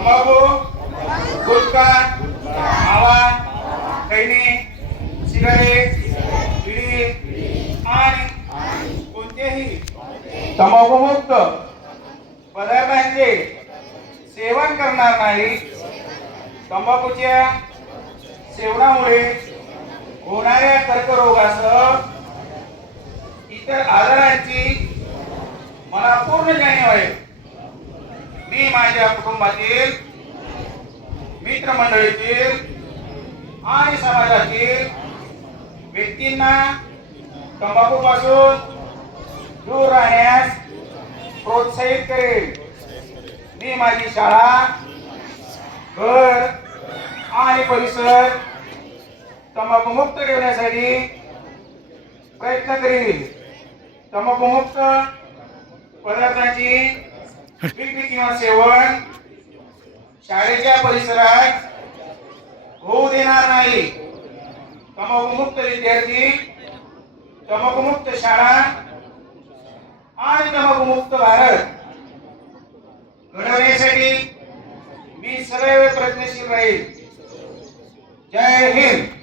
तंबाखू, गुटखा, मावा, खैनी, सिगारेट, बिडी आणि कोणतेही तंबाखूमुक्त पदार्थांचे सेवन करणार नाही. तंबाखूच्या सेवनामुळे होणाऱ्या कर्करोगासह इतर आजारांची मला पूर्ण जाणीव आहे. मी माझ्या कुटुंबातील, मित्रमंडळीतील आणि समाजातील व्यक्तींना तंबाखूपासून दूर राहण्यास प्रोत्साहित करेल. मी माझी शाळा, घर आणि परिसर तंबाखूमुक्त ठेवण्यासाठी प्रयत्न करेल. तंबाखूमुक्त पदार्थांची विक्री किंवा सेवन शाळेच्या परिसरात होऊ देणार नाही. तंबाखूमुक्त विद्यार्थी, तंबाखूमुक्त शाळा आणि तंबाखूमुक्त भारत घडवण्यासाठी मी सदैव प्रयत्नशील राहील. जय हिंद.